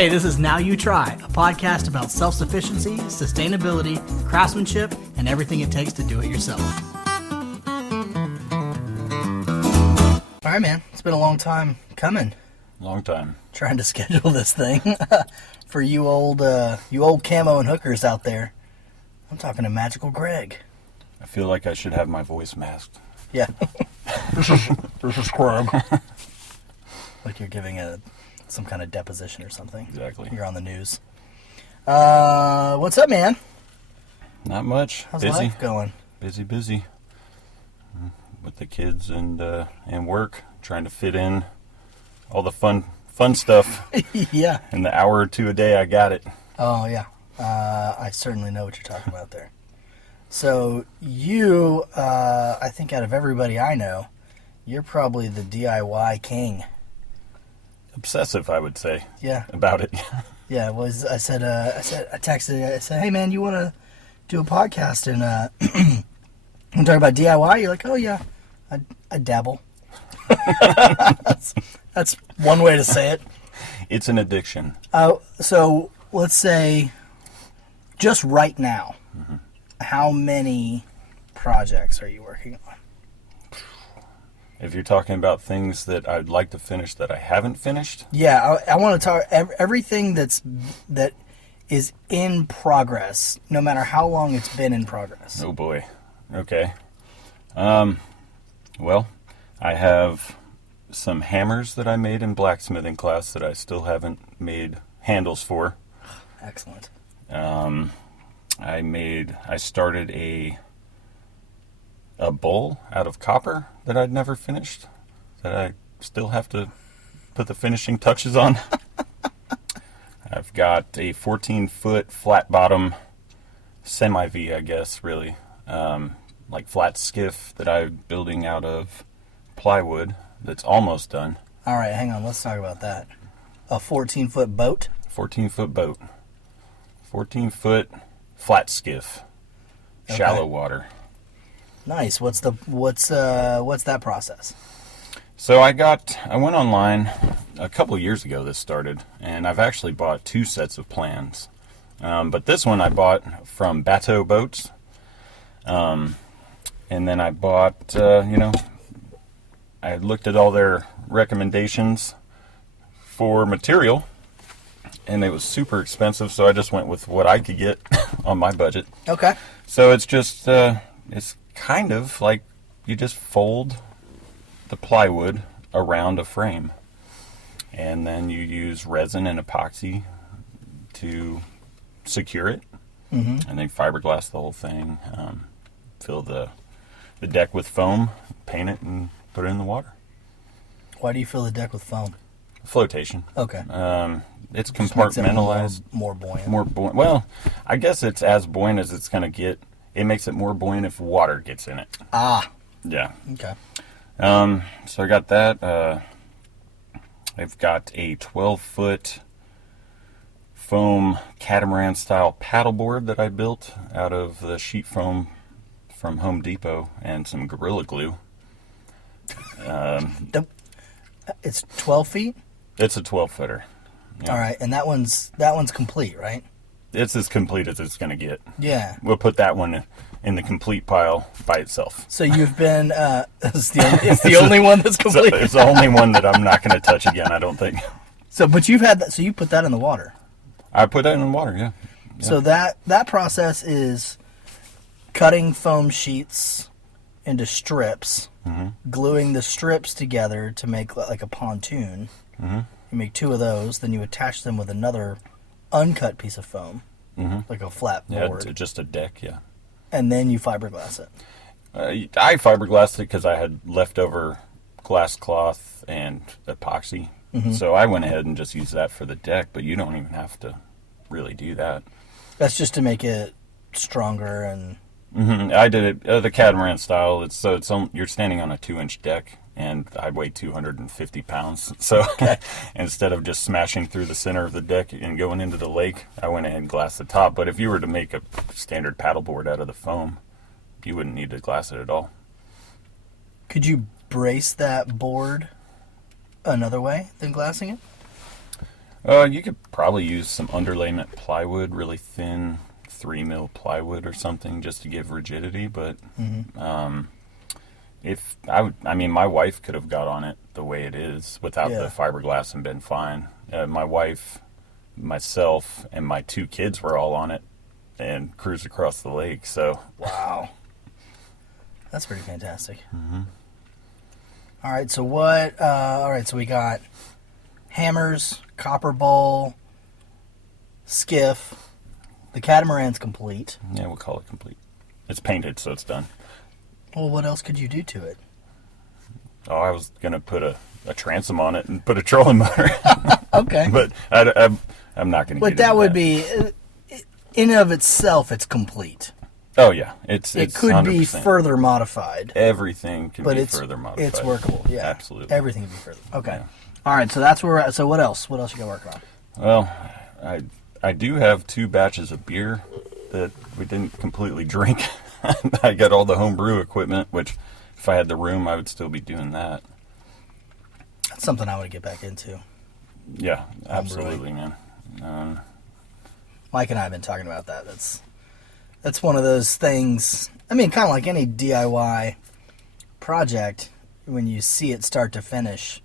Hey, this is Now You Try, a podcast about self-sufficiency, sustainability, craftsmanship, and everything it takes to do it yourself. All right, man. It's been a long time coming. Long time. Trying to schedule this thing for you old camo and hookers out there. I'm talking to Magical Greg. I feel like I should have my voice masked. Yeah. This is Greg. Like you're giving some kind of deposition or something. Exactly. You're on the news. What's up, man? Not much. How's busy. life going? Busy. With the kids and work, trying to fit in all the fun stuff. Yeah. In the hour or two a day, I got it. Oh, yeah. I certainly know what you're talking about there. So you, I think out of everybody I know, you're probably the DIY king. Obsessive, I would say. Yeah. About it. Yeah, I texted, I said, hey man, you want to do a podcast and I'm talking about DIY? You're like, oh yeah, I dabble. That's one way to say it. It's an addiction. So let's say, just right now, how many projects are you working on? If you're talking about things that I'd like to finish that I haven't finished? Yeah, I want to talk everything that is in progress, no matter how long it's been in progress. Oh boy. Okay. Well, I have some hammers that I made in blacksmithing class that I still haven't made handles for. Excellent. I started a bowl out of copper that I'd never finished, that I still have to put the finishing touches on. I've got a 14-foot flat bottom semi-V, I guess, really, like flat skiff that I'm building out of plywood that's almost done. All right, hang on. Let's talk about that. A 14-foot boat? 14-foot boat. 14-foot flat skiff. Okay. Shallow water. Nice. What's that process? So I went online a couple of years ago. This started, and I've actually bought 2 sets of plans. But this one I bought from Bateau Boats, and then I bought. I looked at all their recommendations for material, and it was super expensive. So I just went with what I could get on my budget. Okay. So it's just it's kind of like you just fold the plywood around a frame, and then you use resin and epoxy to secure it, and then fiberglass the whole thing, fill the deck with foam, paint it, and put it in the water. Why do you fill the deck with foam? Flotation. Okay. It's Just makes it compartmentalized. more buoyant. More buoyant. Well, I guess it's as buoyant as it's going to get. It makes it more buoyant if water gets in it. Ah. Yeah. Okay. So I got that. I've got a 12-foot foam catamaran-style paddleboard that I built out of the sheet foam from Home Depot and some Gorilla Glue. It's 12 feet? It's a 12-footer. Yeah. All right, and that one's complete, right? It's as complete as it's going to get. Yeah. We'll put that one in the complete pile by itself. So you've been, it's the only one that's complete. It's the only one that I'm not going to touch again, I don't think. So, but you've had that, so you put that in the water. I put that in the water, yeah. So that process is cutting foam sheets into strips, gluing the strips together to make like a pontoon. You make 2 of those, then you attach them with another uncut piece of foam, like a flat board. Yeah, just a deck, yeah. And then you fiberglass it. I fiberglassed it because I had leftover glass cloth and epoxy. So I went ahead and just used that for the deck, but you don't even have to really do that. That's just to make it stronger and... I did it the catamaran style. You're standing on a 2-inch deck, and I weigh 250 pounds. So instead of just smashing through the center of the deck and going into the lake, I went ahead and glassed the top. But if you were to make a standard paddleboard out of the foam, you wouldn't need to glass it at all. Could you brace that board another way than glassing it? You could probably use some underlayment plywood, really thin 3 mil plywood or something, just to give rigidity. But if I mean, my wife could have got on it the way it is without the fiberglass and been fine. My wife, myself, and my 2 kids were all on it and cruised across the lake. So wow, that's pretty fantastic. Mm-hmm. All right, so what? All right, so we got hammers, copper bowl, skiff. The catamaran's complete. Yeah, we'll call it complete. It's painted, so it's done. Well, what else could you do to it? Oh, I was going to put a transom on it and put a trolling motor. Okay. But I'm not going to But that would be, in and of itself, it's complete. Oh, yeah. It could 100%. be further modified. Everything can be further modified. It's workable, yeah. Absolutely. Everything can be further. Okay. Yeah. All right, so that's where we're at. So what else? What else you got working on? Well, I do have 2 batches of beer that we didn't completely drink. I got all the homebrew equipment, which if I had the room, I would still be doing that. That's something I want to get back into. Yeah, absolutely, man. Mike and I have been talking about that. That's one of those things. I mean, kind of like any DIY project, when you see it start to finish,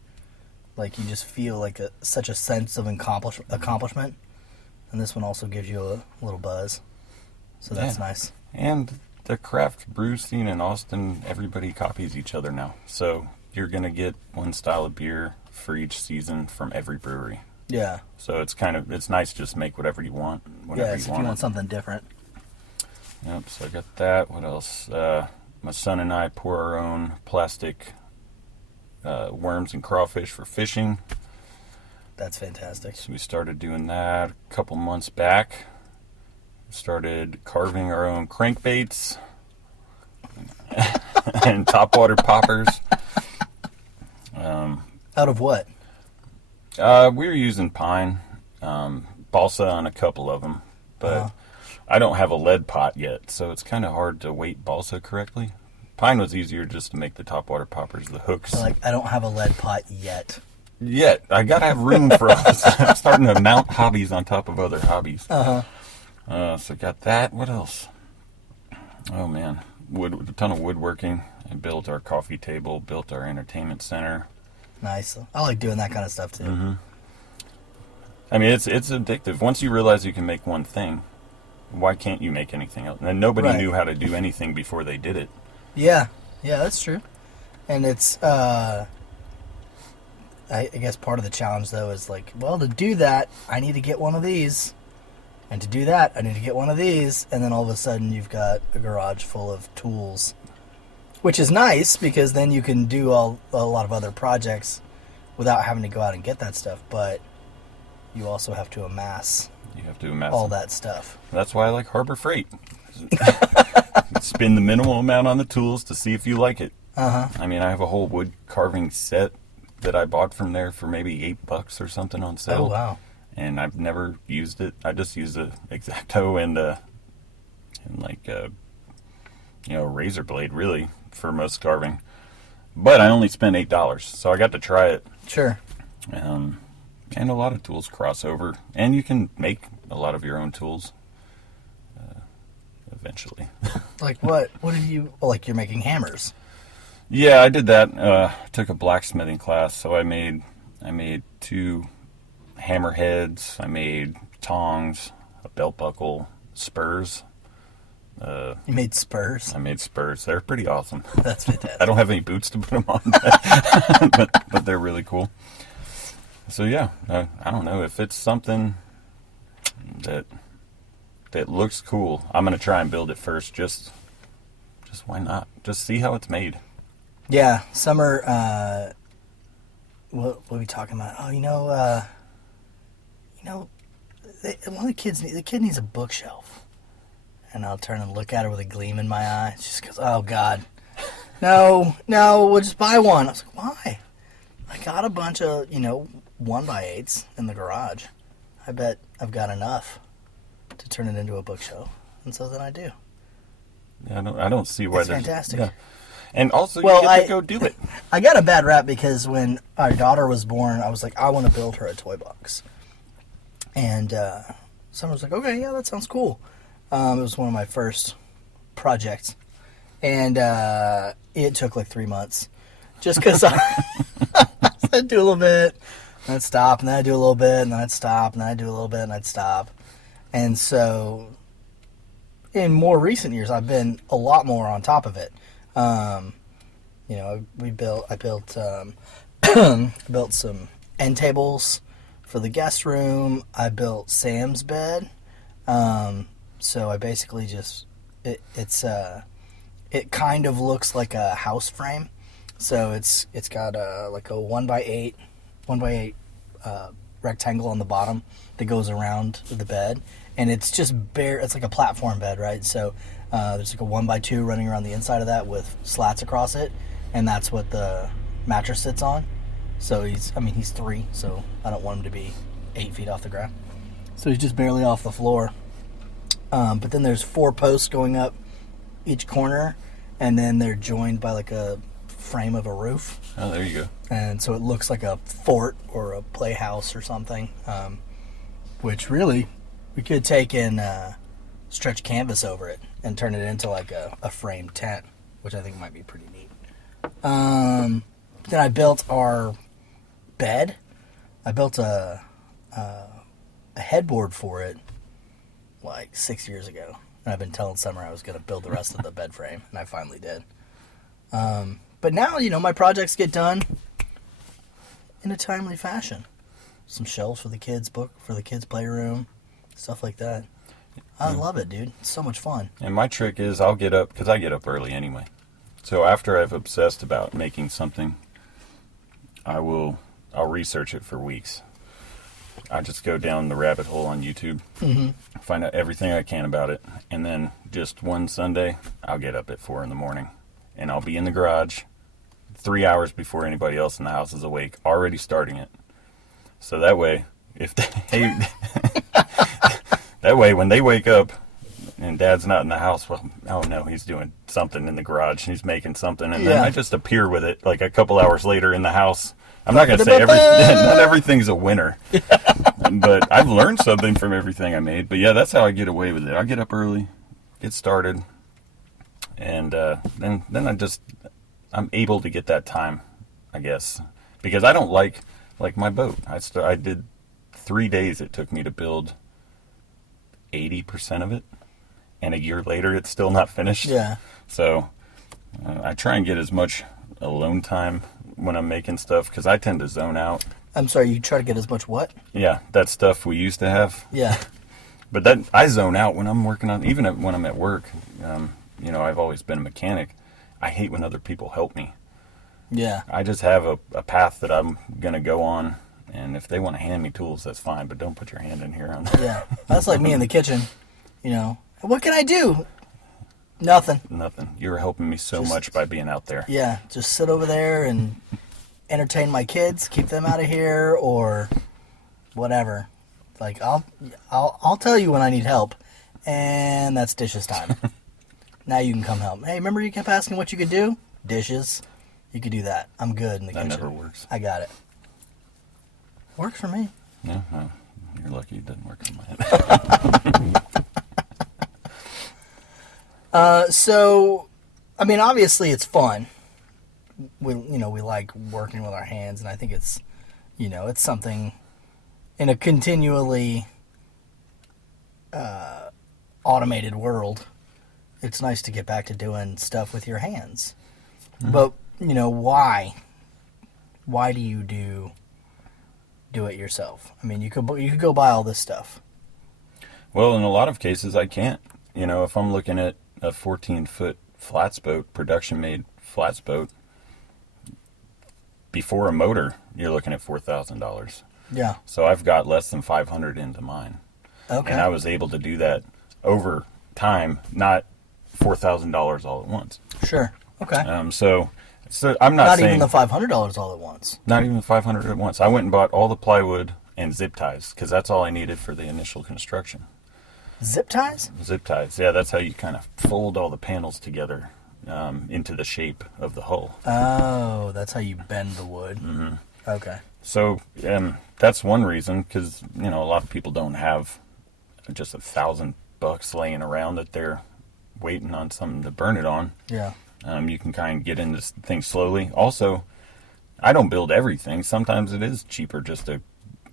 like you just feel like such a sense of accomplishment. And this one also gives you a little buzz. So that's nice. And the craft brew scene in Austin, everybody copies each other now. So you're going to get one style of beer for each season from every brewery. Yeah. So it's nice to just make whatever you want whenever if you want something different. Yep, so I got that. What else? My son and I pour our own plastic worms and crawfish for fishing. That's fantastic. So we started doing that a couple months back. Started carving our own crankbaits and topwater poppers. Out of what? We were using pine, balsa on a couple of them, but I don't have a lead pot yet, so it's kind of hard to weight balsa correctly. Pine was easier just to make the topwater poppers, the hooks. So I don't have a lead pot yet. Yet. I gotta have room for us. I'm starting to mount hobbies on top of other hobbies. So got that. What else? Oh man, a ton of woodworking. I built our coffee table, built our entertainment center. Nice. I like doing that kind of stuff too. Mm-hmm. I mean, it's addictive. Once you realize you can make one thing, why can't you make anything else? And nobody knew how to do anything before they did it. Yeah, that's true. And it's, I guess part of the challenge though is like, well, to do that, I need to get one of these. And to do that, I need to get one of these. And then all of a sudden you've got a garage full of tools, which is nice because then you can do a lot of other projects without having to go out and get that stuff. But you also have to amass all that stuff. That's why I like Harbor Freight. Spend the minimal amount on the tools to see if you like it. I mean, I have a whole wood carving set that I bought from there for maybe $8 or something on sale. Oh, wow. And I've never used it. I just use a X-Acto and like a razor blade really for most carving. But I only spent $8, so I got to try it. Sure. And a lot of tools cross over, and you can make a lot of your own tools eventually. Like what? What did you? Well, like you're making hammers. Yeah, I did that. Took a blacksmithing class, so I made 2 hammerheads. I made tongs, a belt buckle, spurs. You made spurs? I made spurs. They're pretty awesome. That's fantastic. I don't have any boots to put them on, but they're really cool. So yeah, I don't know if it's something that looks cool. I'm gonna try and build it first. Just why not? Just see how it's made. Yeah, summer. What are we talking about? Oh, one of the kid needs a bookshelf, and I'll turn and look at her with a gleam in my eye. She just goes, "Oh God, no, we'll just buy one." I was like, "Why?" I got a bunch of 1x8s in the garage. I bet I've got enough to turn it into a bookshelf, and so then I do. Yeah, I don't see why. It's fantastic. Yeah. And also, you get to go do it. I got a bad rap because when our daughter was born, I was like, I want to build her a toy box. And someone was like, okay, yeah, that sounds cool. It was one of my first projects. And it took like 3 months. Just because I'd do a little bit, and I'd stop, and then I'd do a little bit, and then I'd stop, and then I'd do a little bit, and I'd stop. And so in more recent years, I've been a lot more on top of it. You know, I built built some end tables for the guest room. I built Sam's bed. So I basically just it kind of looks like a house frame. So it's got like a 1x8 rectangle on the bottom that goes around the bed, and it's just bare. It's like a platform bed, right? So there's like a 1x2 running around the inside of that with slats across it, and that's what the mattress sits on. So he's 3, so I don't want him to be 8 feet off the ground. So he's just barely off the floor. But then there's 4 posts going up each corner, and then they're joined by like a frame of a roof. Oh, there you go. And so it looks like a fort or a playhouse or something, which really we could take and stretch canvas over it and turn it into like a framed tent, which I think might be pretty neat. Then I built our bed. I built a headboard for it like 6 years ago. And I've been telling Summer I was going to build the rest of the bed frame, and I finally did. But now, you know, my projects get done in a timely fashion. Some shelves for the kids' playroom, stuff like that. I love it, dude. It's so much fun. And my trick is I'll get up, because I get up early anyway. So after I've obsessed about making something, I'll research it for weeks. I just go down the rabbit hole on YouTube, find out everything I can about it, and then just one Sunday, I'll get up at 4 in the morning, and I'll be in the garage 3 hours before anybody else in the house is awake, already starting it. So that way, that way when they wake up and Dad's not in the house, well, oh no, he's doing something in the garage, he's making something, and then I just appear with it like a couple hours later in the house. I'm not going to say not everything's a winner, but I've learned something from everything I made. But yeah, that's how I get away with it. I get up early, get started, and then I'm able to get that time, I guess, because I don't like my boat. I did 3 days. It took me to build 80% of it, and a year later, it's still not finished. Yeah. So I try and get as much alone time when I'm making stuff, because I tend to zone out. I'm sorry, you try to get as much what? Yeah, that stuff we used to have. Yeah. But that I zone out when I'm working on, even when I'm at work. You know, I've always been a mechanic. I hate when other people help me. Yeah. I just have a path that I'm going to go on, and if they want to hand me tools, that's fine, but don't put your hand in here on that. Yeah. That's like me in the kitchen, you know. What can I do? Nothing. You're helping me so much by being out there. Yeah, just sit over there and entertain my kids, keep them out of here, or whatever. Like I'll tell you when I need help, and that's dishes time. Now you can come help. Hey, remember you kept asking what you could do? Dishes. You could do that. I'm good in the kitchen. That never works. I got it. Works for me. Yeah, well, you're lucky it doesn't work in my head. So, I mean, obviously it's fun. We like working with our hands, and I think it's, it's something in a continually automated world. It's nice to get back to doing stuff with your hands. Mm-hmm. But, why? Why do you do it yourself? I mean, you could go buy all this stuff. Well, in a lot of cases, I can't. If I'm looking at a 14-foot flats boat, production-made flats boat, before a motor, you're looking at $4,000. Yeah. So I've got less than $500 into mine. Okay. And I was able to do that over time, not $4,000 all at once. Sure. Okay. So I'm not saying... Not even the $500 all at once. Not even the $500 at once. I went and bought all the plywood and zip ties, because that's all I needed for the initial construction. Zip ties? Zip ties, yeah, that's how you kind of fold all the panels together into the shape of the hull. Oh, that's how you bend the wood. Mm-hmm. Okay. So that's one reason, because, you know, a lot of people don't have just $1,000 laying around that they're waiting on something to burn it on. Yeah. You can kind of get into things slowly. Also, I don't build everything. Sometimes it is cheaper just to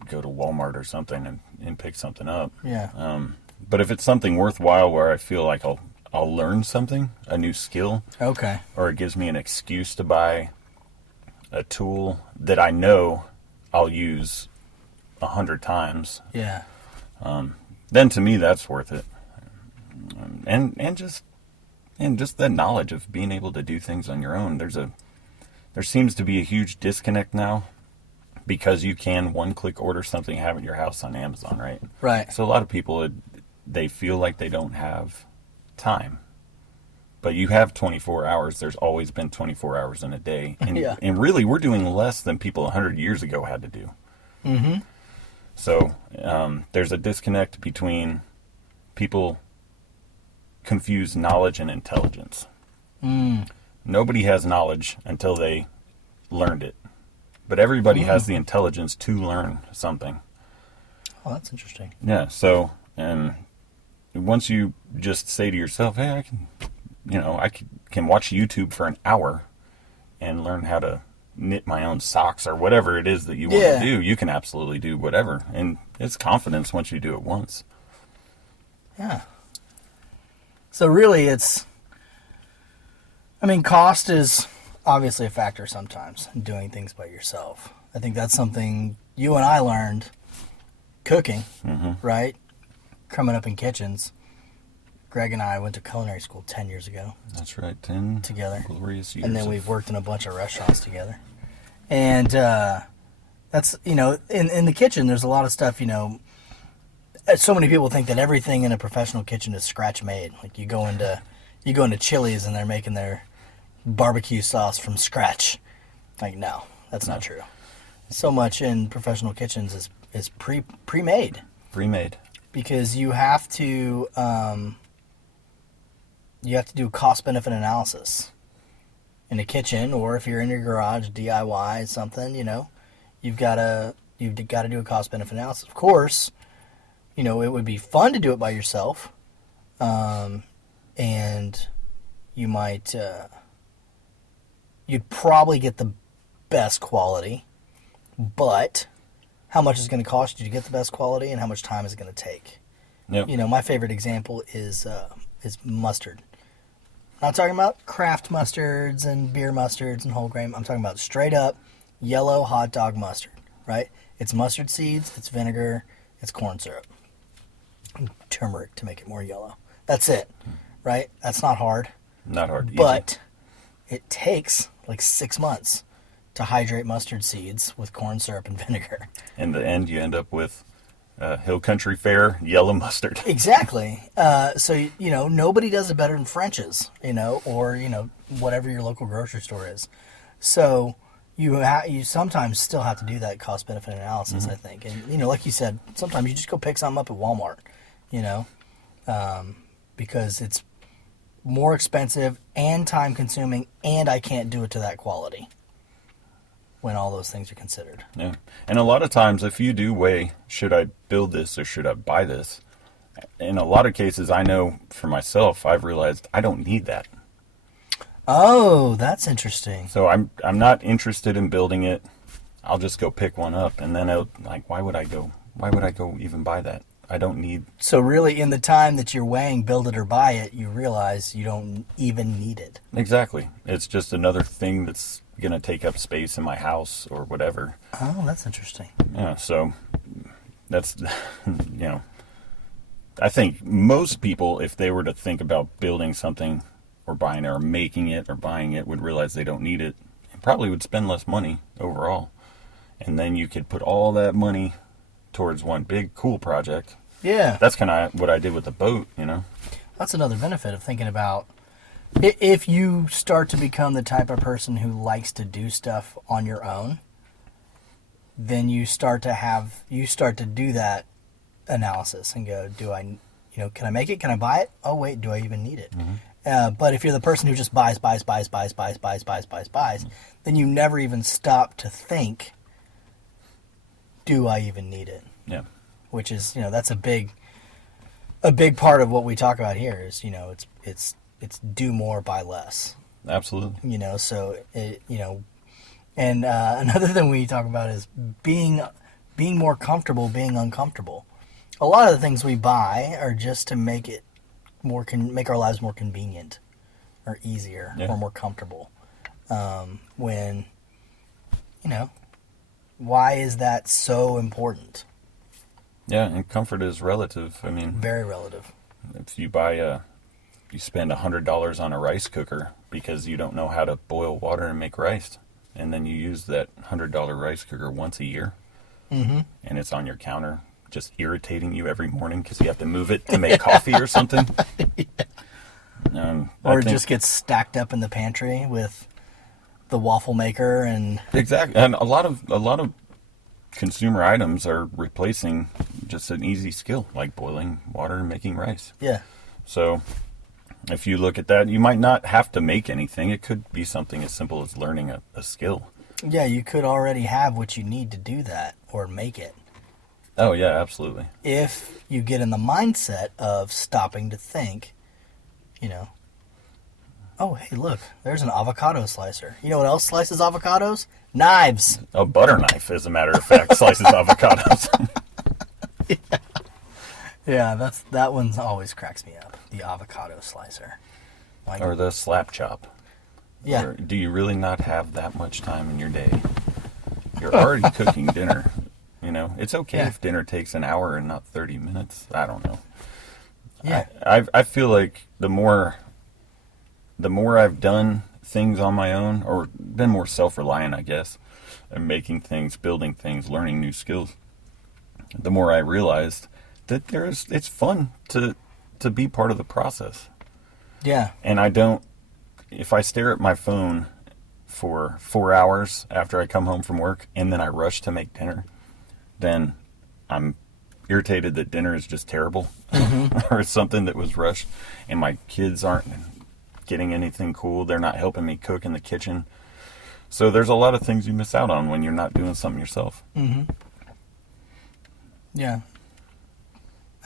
go to Walmart or something and pick something up. Yeah. But if it's something worthwhile where I feel like I'll learn something, a new skill, Okay. or it gives me an excuse to buy a tool that I know I'll use 100 times, Yeah. then to me that's worth it. And just the knowledge of being able to do things on your own. There seems to be a huge disconnect now, because you can one-click order something, have it at your house on Amazon, right? Right. So a lot of people, they feel like they don't have time. But you have 24 hours. There's always been 24 hours in a day. And, Yeah. and really, we're doing less than people 100 years ago had to do. Mm-hmm. So there's a disconnect between people confuse knowledge and intelligence. Nobody has knowledge until they learned it. But everybody has the intelligence to learn something. Oh, that's interesting. Yeah, so once you just say to yourself, hey, I can watch YouTube for an hour and learn how to knit my own socks or whatever it is that you want to do, you can absolutely do whatever. And it's confidence once you do it once. Yeah. So really cost is obviously a factor sometimes in doing things by yourself. I think that's something you and I learned cooking, right? Coming up in kitchens. Greg and I went to culinary school 10 years ago. That's right, 10 together. Glorious years. And then we've worked in a bunch of restaurants together. And that's, in the kitchen, there's a lot of stuff, so many people think that everything in a professional kitchen is scratch made. Like you go into Chili's and they're making their barbecue sauce from scratch. Like, no, that's not true. So much in professional kitchens is pre-made. Pre-made. Because you have to do a cost-benefit analysis in a kitchen, or if you're in your garage, DIY something, you've got to do a cost-benefit analysis. Of course, it would be fun to do it by yourself, and you might you'd probably get the best quality, but how much is it going to cost you to get the best quality, and how much time is it going to take? Yep. My favorite example is mustard. I'm not talking about craft mustards and beer mustards and whole grain. I'm talking about straight up yellow hot dog mustard, right? It's mustard seeds, it's vinegar, it's corn syrup, and turmeric to make it more yellow. That's it, right? That's not hard. Not hard. Easy. But it takes like 6 months to hydrate mustard seeds with corn syrup and vinegar. In the end, you end up with Hill Country Fair yellow mustard. Exactly. So, nobody does it better than French's, or, whatever your local grocery store is. So you sometimes still have to do that cost-benefit analysis, I think. And, like you said, sometimes you just go pick something up at Walmart, because it's more expensive and time-consuming, and I can't do it to that quality when all those things are considered. Yeah. And a lot of times, if you do weigh, should I build this or should I buy this? In a lot of cases, I know for myself, I've realized I don't need that. Oh, that's interesting. So I'm not interested in building it. I'll just go pick one up, and then why would I go even buy that? I don't need. So really, in the time that you're weighing build it or buy it, you realize you don't even need it. Exactly. It's just another thing that's going to take up space in my house or whatever. Oh, that's interesting. Yeah, so that's, I think most people, if they were to think about building something or buying it or making it or buying it, would realize they don't need it and probably would spend less money overall. And then you could put all that money towards one big, cool project. Yeah. That's kind of what I did with the boat, That's another benefit of thinking about if you start to become the type of person who likes to do stuff on your own, then you start to do that analysis and go, can I make it? Can I buy it? Oh, wait, do I even need it? But if you're the person who just buys, then you never even stop to think, do I even need it? Yeah. Which is, that's a big part of what we talk about here is, it's do more, buy less. Absolutely. So and another thing we talk about is being more comfortable being uncomfortable. A lot of the things we buy are just to make it make our lives more convenient or easier or more comfortable. When, why is that so important? Yeah, and comfort is relative. I mean, very relative. If you you spend $100 on a rice cooker because you don't know how to boil water and make rice, and then you use that $100 rice cooker once a year, and it's on your counter, just irritating you every morning because you have to move it to make coffee or something. Or it just gets stacked up in the pantry with the waffle maker and exactly. And a lot of consumer items are replacing just an easy skill like boiling water and making rice. Yeah. So if you look at that, you might not have to make anything. It could be something as simple as learning a skill. Yeah, you could already have what you need to do that or make it. Oh, yeah, absolutely. If you get in the mindset of stopping to think, oh, hey, look, there's an avocado slicer. You know what else slices avocados? Knives. A butter knife, as a matter of fact, slices avocados. Yeah, that one always cracks me up. The avocado slicer. Or the slap chop. Yeah. Or do you really not have that much time in your day? You're already cooking dinner. It's okay if dinner takes an hour and not 30 minutes. I don't know. Yeah. I feel like the more I've done things on my own, or been more self-reliant, I guess, and making things, building things, learning new skills, the more I realized that it's fun to be part of the process. Yeah. And if I stare at my phone for 4 hours after I come home from work and then I rush to make dinner, then I'm irritated that dinner is just terrible or it's something that was rushed and my kids aren't getting anything cool. They're not helping me cook in the kitchen. So there's a lot of things you miss out on when you're not doing something yourself. Mm-hmm. Yeah.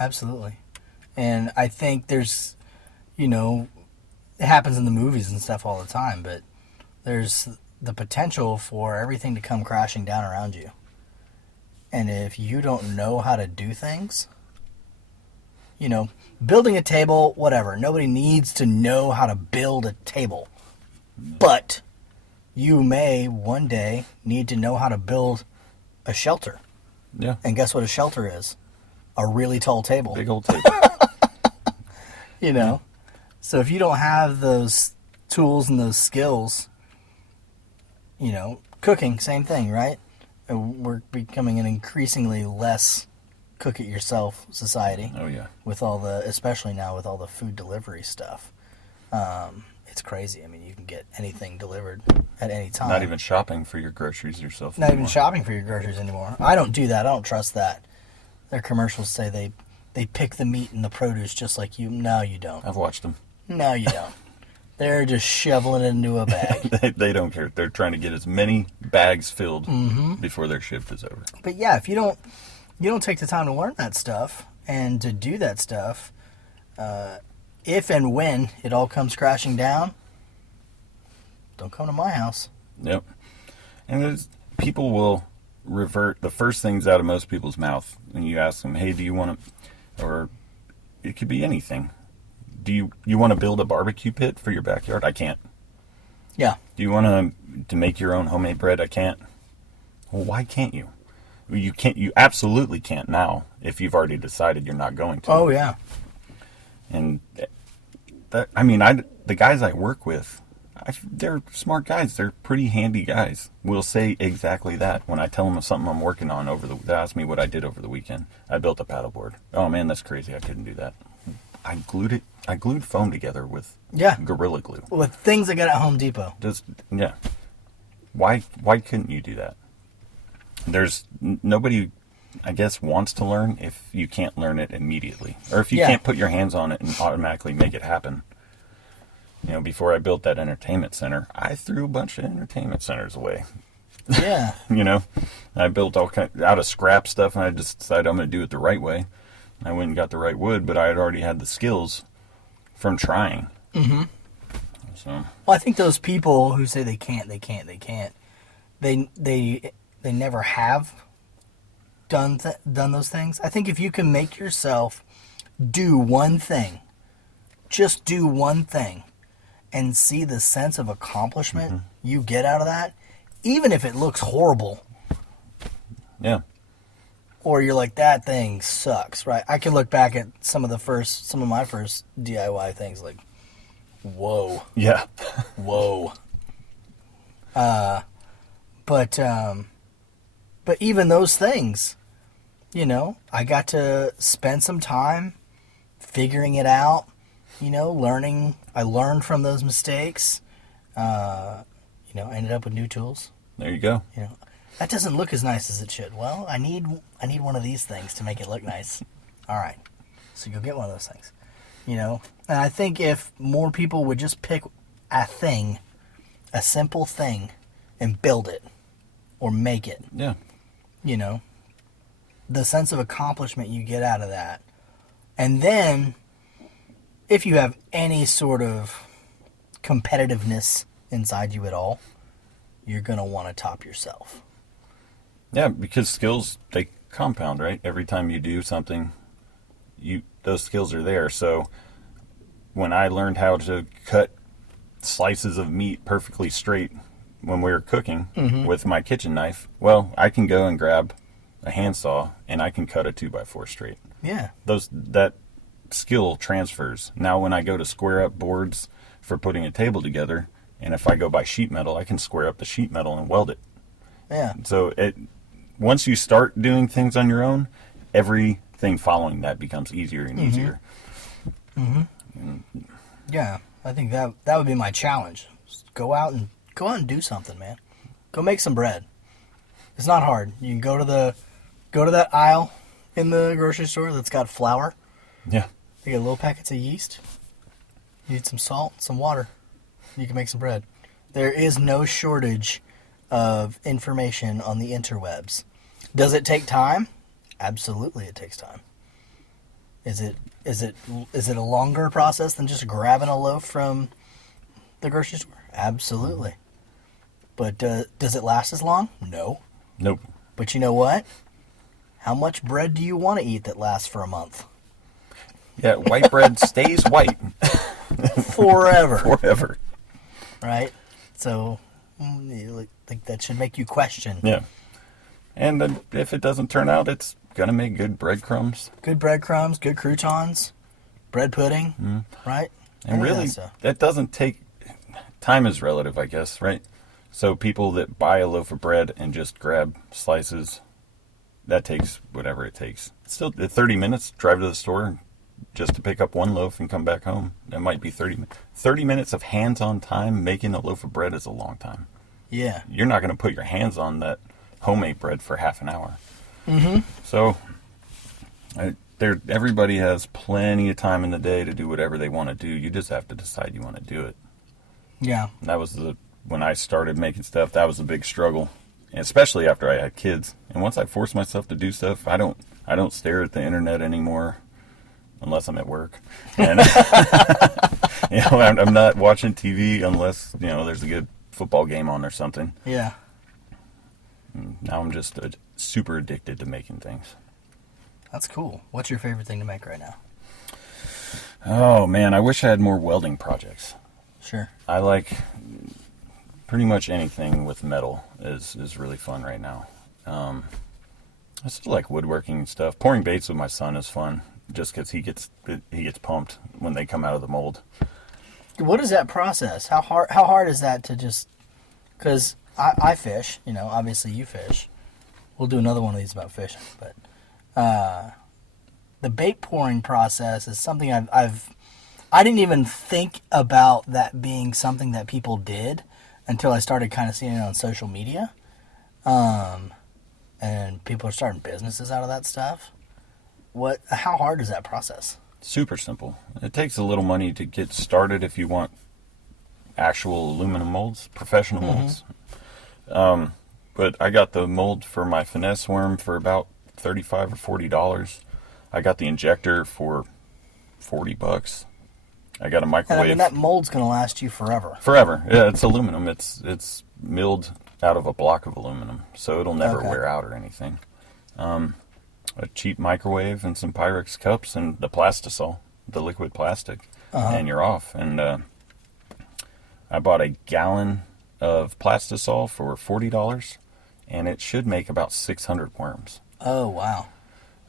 Absolutely. And I think there's, it happens in the movies and stuff all the time, but there's the potential for everything to come crashing down around you. And if you don't know how to do things, building a table, whatever. Nobody needs to know how to build a table. But you may one day need to know how to build a shelter. Yeah. And guess what a shelter is? A really tall table. Big old table. So if you don't have those tools and those skills, cooking, same thing, right? We're becoming an increasingly less cook-it-yourself society. Oh, yeah. Especially now with all the food delivery stuff. It's crazy. I mean, you can get anything delivered at any time. Not even shopping for your groceries yourself Not even shopping for your groceries anymore. I don't do that. I don't trust that. Their commercials say they pick the meat and the produce just like you. No, you don't. I've watched them. No, you don't. They're just shoveling it into a bag. They don't care. They're trying to get as many bags filled before their shift is over. But yeah, if you don't take the time to learn that stuff and to do that stuff, if and when it all comes crashing down, don't come to my house. Yep. And people will revert the first things out of most people's mouth when you ask them, hey, do you want to, or it could be anything. Do you want to build a barbecue pit for your backyard? I can't. Yeah. Do you want to make your own homemade bread? I can't. Well, why can't you? You can't. You absolutely can't now if you've already decided you're not going to. Oh, yeah. And the guys I work with, they're smart guys. They're pretty handy guys. Will say exactly that when I tell them something I'm working on they ask me what I did over the weekend. I built a paddleboard. Oh man, that's crazy. I couldn't do that. I glued foam together with Gorilla Glue. With things I got at Home Depot. Why couldn't you do that? There's nobody, I guess, wants to learn if you can't learn it immediately. Or if you can't put your hands on it and automatically make it happen. Before I built that entertainment center, I threw a bunch of entertainment centers away. Yeah. You know, I built all kind out of scrap stuff, and I just decided I'm going to do it the right way. I went and got the right wood, but I had already had the skills from trying. Mm-hmm. So, Well, I think those people who say they can't, they never have done those things. I think if you can make yourself do one thing, just do one thing, and see the sense of accomplishment you get out of that, even if it looks horrible. yeah. Or you're like, that thing sucks, right? I can look back at some of my first DIY things like, whoa. Yeah. Whoa. But even those things, you know, I got to spend some time figuring it out, you know, learning. I learned from those mistakes. You know, I ended up with new tools. There you go. You know, that doesn't look as nice as it should. Well, I need one of these things to make it look nice. All right. So go get one of those things. You know, and I think if more people would just pick a thing, a simple thing, and build it or make it, Yeah. you know, the sense of accomplishment you get out of that. And then if you have any sort of competitiveness inside you at all, you're going to want to top yourself. Yeah, because skills, they compound, right? Every time you do something, those skills are there. So when I learned how to cut slices of meat perfectly straight when we were cooking with my kitchen knife, well, I can go and grab a handsaw and I can cut a 2x4 straight. Yeah. That skill transfers. Now when I go to square up boards for putting a table together, and if I go by sheet metal, I can square up the sheet metal and weld it. Yeah. So once you start doing things on your own, everything following that becomes easier and easier. Yeah. I think that would be my challenge. Just go out and do something, man. Go make some bread. It's not hard. You can go to that aisle in the grocery store that's got flour. Yeah. You get little packets of yeast. You need some salt, some water. You can make some bread. There is no shortage of information on the interwebs. Does it take time? Absolutely, it takes time. Is it a longer process than just grabbing a loaf from the grocery store? Absolutely. But does it last as long? No. Nope. But you know what? How much bread do you want to eat that lasts for a month? Yeah, white bread stays white. Forever. Forever. Right? So, I think that should make you question. Yeah. And then if it doesn't turn out, it's going to make good breadcrumbs. Good breadcrumbs, good croutons, bread pudding, right? And really, that doesn't take... Time is relative, I guess, right? So people that buy a loaf of bread and just grab slices, that takes whatever it takes. It's still 30 minutes, drive to the store just to pick up one loaf and come back home. That might be 30 minutes. 30 minutes of hands-on time making a loaf of bread is a long time. Yeah. You're not going to put your hands on that homemade bread for half an hour. Mm-hmm. So everybody has plenty of time in the day to do whatever they want to do. You just have to decide you want to do it. Yeah. And that was when I started making stuff, that was a big struggle, and especially after I had kids. And once I forced myself to do stuff, I don't stare at the internet anymore unless I'm at work. And I'm not watching TV unless there's a good football game on or something. Yeah. And now I'm just super addicted to making things. That's cool. What's your favorite thing to make right now? Oh man, I wish I had more welding projects. Sure. I like pretty much anything with metal is really fun right now. I still like woodworking and stuff. Pouring baits with my son is fun, just because he gets pumped when they come out of the mold. What is that process? How hard is that to just? Because I fish. Obviously you fish. We'll do another one of these about fishing, but the bait pouring process is something I didn't even think about that being something that people did until I started kind of seeing it on social media. And people are starting businesses out of that stuff. How hard is that process? Super simple. It takes a little money to get started if you want actual aluminum molds, professional molds. But I got the mold for my finesse worm for about $35 or $40. I got the injector for $40. I got a And microwave. I mean, that mold's going to last you forever. Forever. Yeah, it's aluminum. It's milled out of a block of aluminum, so it'll never Okay. wear out or anything. A cheap microwave and some Pyrex cups and the plastisol, the liquid plastic, and you're off. And I bought a gallon of plastisol for $40, and it should make about 600 worms. Oh, wow.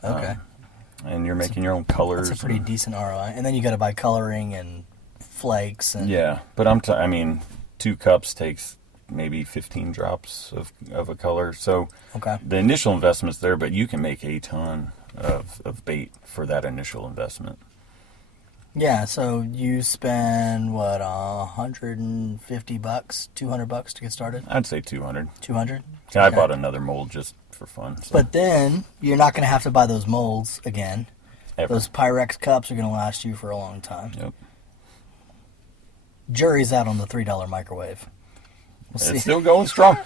Okay. And you're making your own colors. That's a pretty decent ROI. And then you got to buy coloring and flakes. And Yeah, but I mean, 2 cups takes maybe 15 drops of a color. So Okay. the initial investment's there, but you can make a ton of bait for that initial investment. Yeah, so you spend, what, $150, $200 to get started? I'd say 200. 200. I Okay. bought another mold just for fun. So. But then you're not going to have to buy those molds again. Ever. Those Pyrex cups are going to last you for a long time. Yep. Jury's out on the $3 microwave. We'll see. It's still going strong.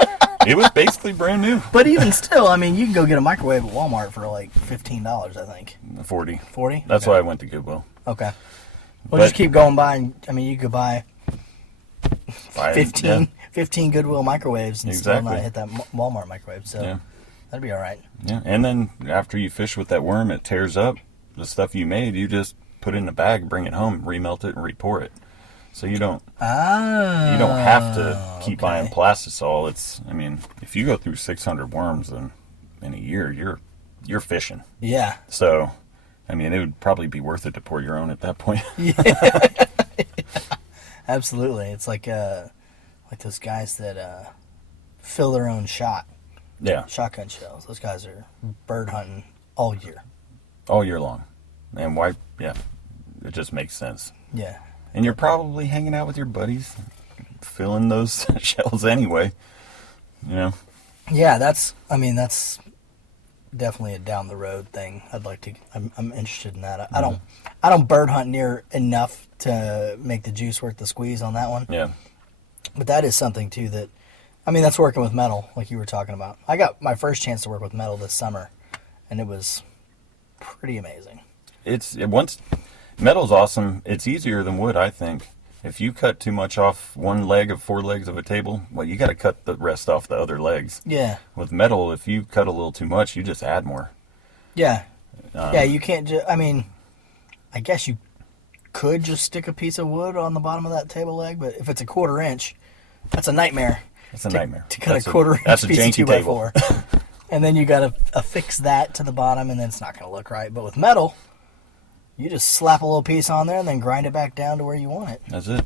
It was basically brand new. But even still, I mean, you can go get a microwave at Walmart for like $15, I think. 40. 40? That's Okay. why I went to Goodwill. Okay. Well, But- just keep going by. And, I mean, you could buy Buy- 15, yeah. 15 Goodwill microwaves and still Exactly. not hit that Walmart microwave. So Yeah. that'd be all right. Yeah, and then after you fish with that worm, it tears up the stuff you made. You just put it in a bag, bring it home, remelt it, and repour it. So you don't have to keep buying plastisol. I mean, if you go through 600 worms in a year, you're fishing. Yeah. So, I mean, it would probably be worth it to pour your own at that point. Absolutely. It's like those guys that fill their own Yeah, shotgun shells. Those guys are bird hunting all year. all year long. And why? Yeah, it just makes sense. Yeah. And you're probably hanging out with your buddies, filling those shells anyway. You know. Yeah, that's definitely a down the road thing. I'm interested in that. I don't bird hunt near enough to make the juice worth the squeeze on that one. Yeah. But that is something too that's working with metal like you were talking about. I got my first chance to work with metal this summer and it was pretty amazing. Metal's awesome. It's easier than wood, I think. If you cut too much off one leg of 4 legs of a table, well, you got to cut the rest off the other legs. Yeah. With metal, if you cut a little too much, you just add more. Yeah. You can't I guess you could just stick a piece of wood on the bottom of that table leg, but if it's a 1/4 inch, that's a nightmare. It's a nightmare. To cut That's a 1/4 inch that's a piece of janky 2x4. table. And then you got to affix that to the bottom, and then it's not going to look right. But with metal, you just slap a little piece on there and then grind it back down to where you want it. That's it.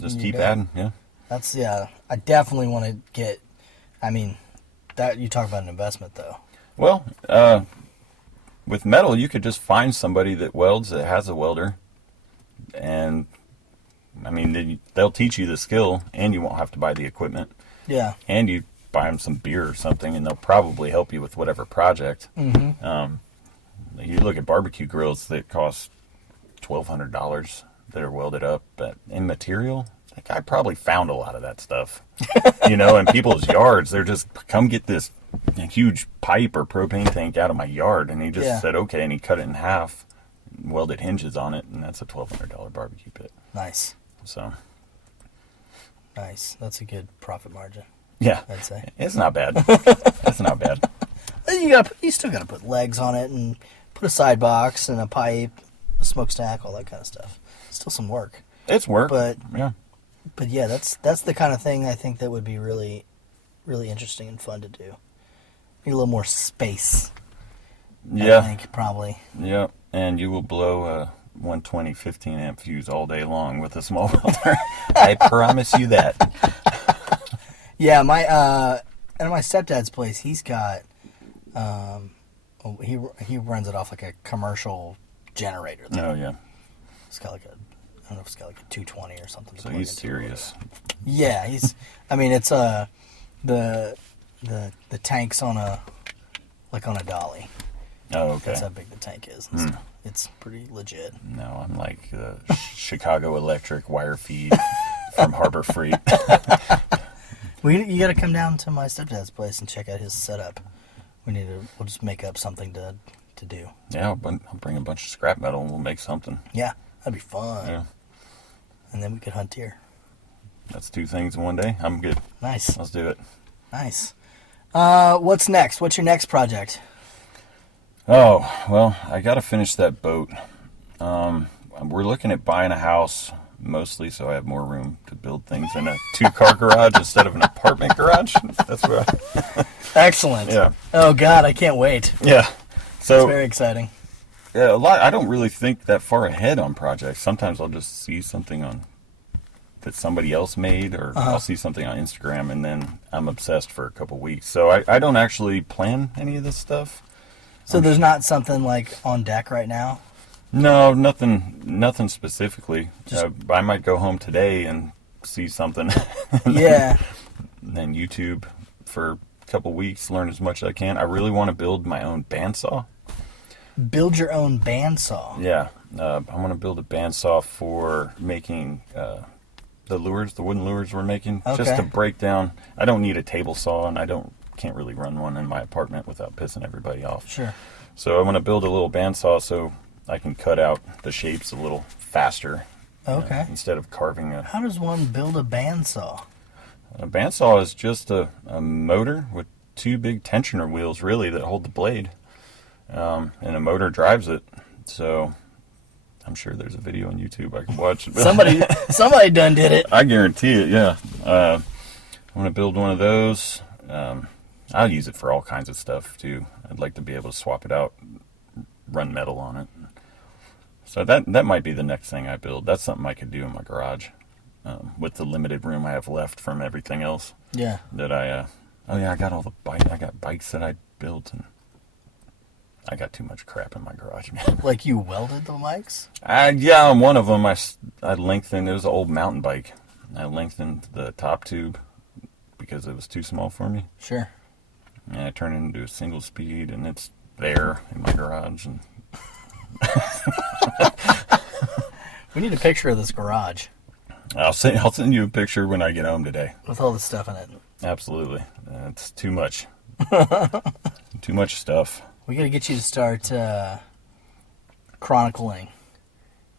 Just You keep bet. adding, yeah. I definitely want to get, that you talk about an investment, though. Well, with metal, you could just find somebody that welds, that has a welder, and, they'll teach you the skill, and you won't have to buy the equipment. Yeah. And you buy them some beer or something, and they'll probably help you with whatever project. Mm-hmm. You look at barbecue grills that cost $1,200 that are welded up, but in material, I probably found a lot of that stuff. In people's yards, they're just, come get this huge pipe or propane tank out of my yard, and he just said, okay, and he cut it in half, welded hinges on it, and that's a $1,200 barbecue pit. Nice. So. Nice. That's a good profit margin. Yeah, I'd say. It's not bad. It's not bad. You still got to put legs on it and put a side box and a pipe, a smokestack, all that kind of stuff. Still some work. It's work, But yeah, that's the kind of thing I think that would be really, really interesting and fun to do. Need a little more space. Yeah. I think probably. Yeah, and you will blow a 120 15 amp fuse all day long with a small welder. I promise you that. Yeah, at my stepdad's place, he's got, he runs it off like a commercial generator. Oh yeah. It's got I don't know if it's got like a 220 or something. So he's serious. Yeah, it's the tank's on a dolly. Oh, okay. That's how big the tank is. It's pretty legit. No, I'm like Chicago Electric wire feed from Harbor Freight. You got to come down to my stepdad's place and check out his setup. We'll just make up something to do. Yeah, I'll bring a bunch of scrap metal and we'll make something. Yeah, that'd be fun. Yeah. And then we could hunt deer. That's 2 things in one day. I'm good. Nice. Let's do it. Nice. What's next? What's your next project? Oh, well, I got to finish that boat. We're looking at buying a house, mostly so I have more room to build things in a 2-car garage instead of an apartment garage. That's what Excellent. Yeah. Oh, God, I can't wait. Yeah. So It's very exciting. Yeah, I don't really think that far ahead on projects. Sometimes I'll just see something that somebody else made, or I'll see something on Instagram, and then I'm obsessed for a couple weeks. So I don't actually plan any of this stuff. So there's not something like on deck right now? No, nothing specifically. I might go home today and see something. Yeah. And then YouTube for a couple weeks, learn as much as I can. I really want to build my own bandsaw. Build your own bandsaw. Yeah, I want to build a bandsaw for making the wooden lures we're making. Okay. Just to break down. I don't need a table saw, and can't really run one in my apartment without pissing everybody off. Sure. So I want to build a little bandsaw so I can cut out the shapes a little faster. Okay. Instead of carving a... How does one build a bandsaw? A bandsaw is just a motor with 2 big tensioner wheels, really, that hold the blade. And a motor drives it. So I'm sure there's a video on YouTube I can watch. Somebody done did it. I guarantee it, yeah. I want to build one of those. I'll use it for all kinds of stuff, too. I'd like to be able to swap it out, run metal on it. So that might be the next thing I build. That's something I could do in my garage with the limited room I have left from everything else. Yeah. That I got all the bikes. I got bikes that I built, and I got too much crap in my garage, man. Like you welded the mics? Yeah, on one of them, I lengthened. It was an old mountain bike. I lengthened the top tube because it was too small for me. Sure. And I turned it into a single speed, and it's there in my garage. And We need a picture of this garage I'll send you a picture when I get home today. with all the stuff in it. Absolutely, it's too much. Too much stuff. We got to get you to start chronicling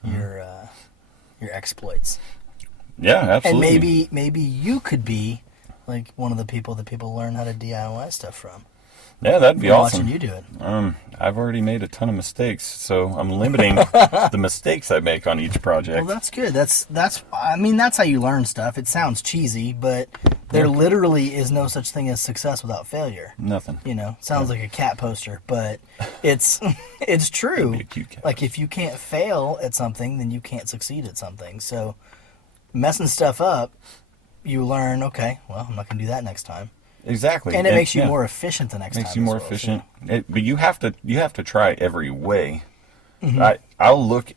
your exploits. Yeah, absolutely. And maybe you could be like one of the people that people learn how to DIY stuff from. Yeah, that'd be awesome. Watching you do it. I've already made a ton of mistakes, so I'm limiting the mistakes I make on each project. Well, that's good. That's how you learn stuff. It sounds cheesy, but there literally is no such thing as success without failure. Nothing. Sounds like a cat poster, but it's true. Be a cute cat. Like if you can't fail at something, then you can't succeed at something. So messing stuff up, you learn, okay, well, I'm not going to do that next time. Exactly. And it makes you more efficient the next time. Makes you more efficient. But you have to try every way. Mm-hmm. I'll look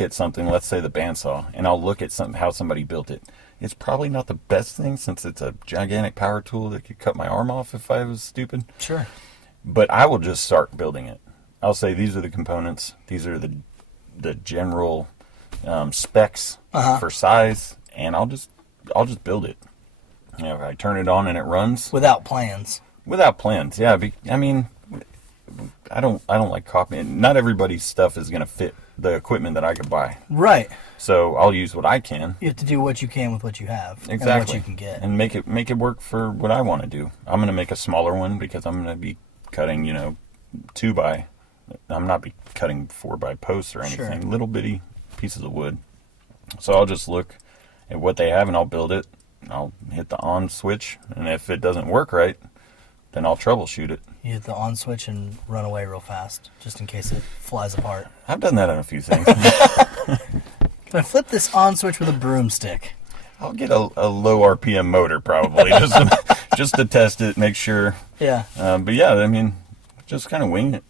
at something, let's say the bandsaw, and I'll look at how somebody built it. It's probably not the best thing since it's a gigantic power tool that could cut my arm off if I was stupid. Sure. But I will just start building it. I'll say these are the components. These are the general specs for size, and I'll just build it. If I turn it on and it runs Without plans. Without plans, yeah. I don't like copying. Not everybody's stuff is going to fit the equipment that I could buy. Right. So I'll use what I can. You have to do what you can with what you have. Exactly. And what you can get. And make it work for what I want to do. I'm going to make a smaller one because I'm going to be cutting, 2x. I'm not be cutting 4x posts or anything. Sure. Little bitty pieces of wood. So I'll just look at what they have and I'll build it. I'll hit the on switch, and if it doesn't work right, then I'll troubleshoot it. You hit the on switch and run away real fast, just in case it flies apart. I've done that on a few things. Can I flip this on switch with a broomstick? I'll get a low RPM motor probably, just to test it, make sure. Yeah. But yeah, just kind of wing it.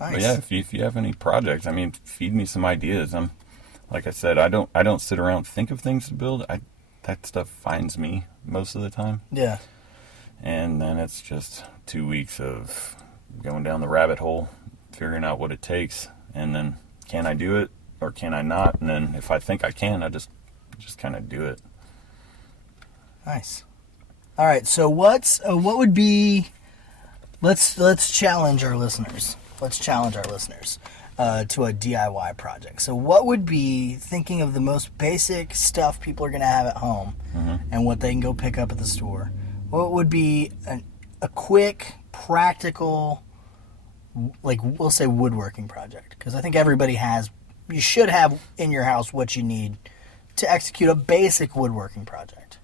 Nice. But yeah, if you have any projects, feed me some ideas. Like I said, I don't sit around and think of things to build. That stuff finds me most of the time. Yeah. And then it's just 2 weeks of going down the rabbit hole, figuring out what it takes, and then can I do it or can I not? And then if I think I can, I just kind of do it. Nice. All right. So what would be? Let's challenge our listeners. Let's challenge our listeners to a DIY project. So what would be, thinking of the most basic stuff people are going to have at home and what they can go pick up at the store, what would be a quick, practical, like we'll say woodworking project? Because I think you should have in your house what you need to execute a basic woodworking project.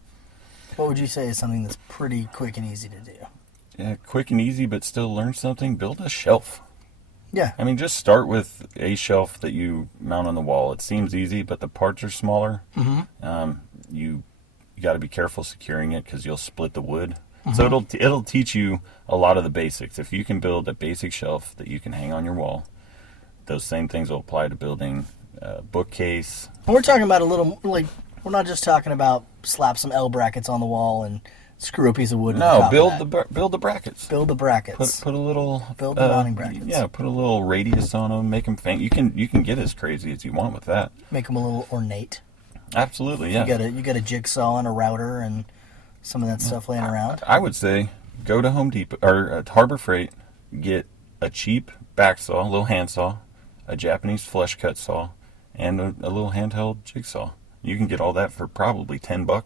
What would you say is something that's pretty quick and easy to do? Yeah, quick and easy, but still learn something. Build a shelf. Yeah. I mean, just start with a shelf that you mount on the wall. It seems easy, but the parts are smaller. You got to be careful securing it because you'll split the wood. So it'll teach you a lot of the basics. If you can build a basic shelf that you can hang on your wall, those same things will apply to building a bookcase. We're talking about we're not just talking about slap some L brackets on the wall and screw a piece of wood. No, build the brackets. Build the brackets. Put a little. Build the mounting brackets. Yeah, put a little radius on them. Make them faint. You can get as crazy as you want with that. Make them a little ornate. Absolutely, yeah. You got a jigsaw and a router and some of that stuff laying around. I would say go to Home Depot or Harbor Freight, get a cheap back saw, a little hand saw, a Japanese flush cut saw, and a little handheld jigsaw. You can get all that for probably $10 or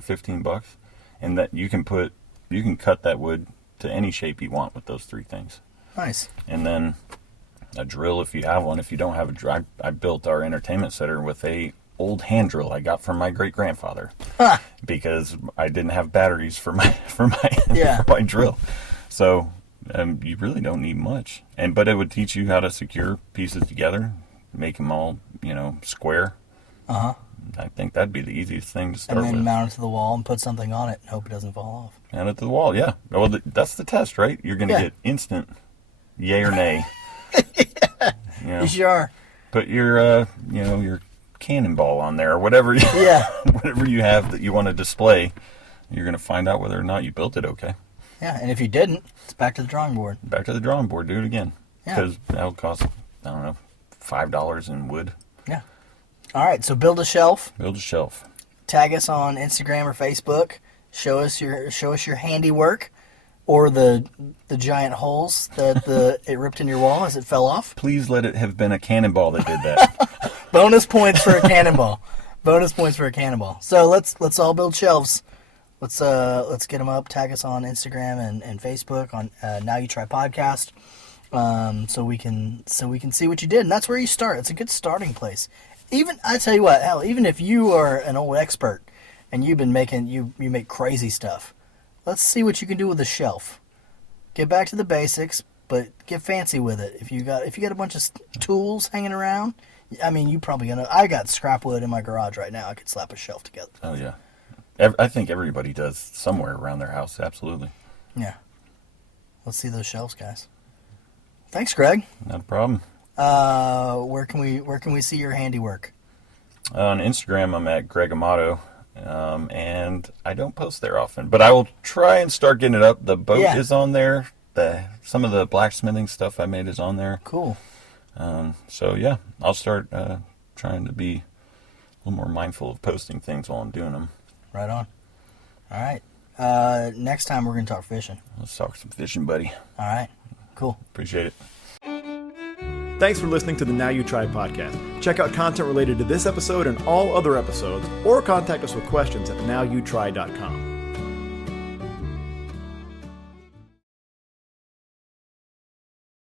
$15. And that you can cut that wood to any shape you want with those three things. Nice. And then a drill if you have one. If you don't have a drill, I built our entertainment center with a old hand drill I got from my great grandfather because I didn't have batteries for my for my drill. So you really don't need much. But it would teach you how to secure pieces together, make them all square. I think that'd be the easiest thing to start with. And then mount it to the wall and put something on it and hope it doesn't fall off. Mount it to the wall, yeah. Well, that's the test, right? You're going to get instant yay or nay. You sure are. Put your cannonball on there or whatever. Whatever you have that you want to display, you're going to find out whether or not you built it okay. Yeah, and if you didn't, it's back to the drawing board. Back to the drawing board. Do it again. Yeah. Because that'll cost, I don't know, $5 in wood. Yeah. All right, so build a shelf. Build a shelf. Tag us on Instagram or Facebook. Show us your handiwork, or the giant holes that it ripped in your wall as it fell off. Please let it have been a cannonball that did that. Bonus points for a cannonball. Bonus points for a cannonball. So let's all build shelves. Let's get them up. Tag us on Instagram and Facebook on Now You Try Podcast. So we can see what you did, and that's where you start. It's a good starting place. Even I tell you what, hell, even if you are an old expert and you've been making you make crazy stuff, let's see what you can do with a shelf. Get back to the basics, but get fancy with it. If you got a bunch of tools hanging around, I mean, you probably I got scrap wood in my garage right now. I could slap a shelf together. Oh yeah, I think everybody does somewhere around their house. Absolutely. Yeah. Let's see those shelves, guys. Thanks, Greg. Not a problem. Where can we see your handiwork? On Instagram, I'm at Greg Amato, and I don't post there often, but I will try and start getting it up. The boat is on there. Some of the blacksmithing stuff I made is on there. Cool. So yeah, I'll start trying to be a little more mindful of posting things while I'm doing them. Right on. All right. Next time we're gonna talk fishing. Let's talk some fishing, buddy. All right. Cool. Appreciate it. Thanks for listening to the Now You Try podcast. Check out content related to this episode and all other episodes, or contact us with questions at nowyouTry.com.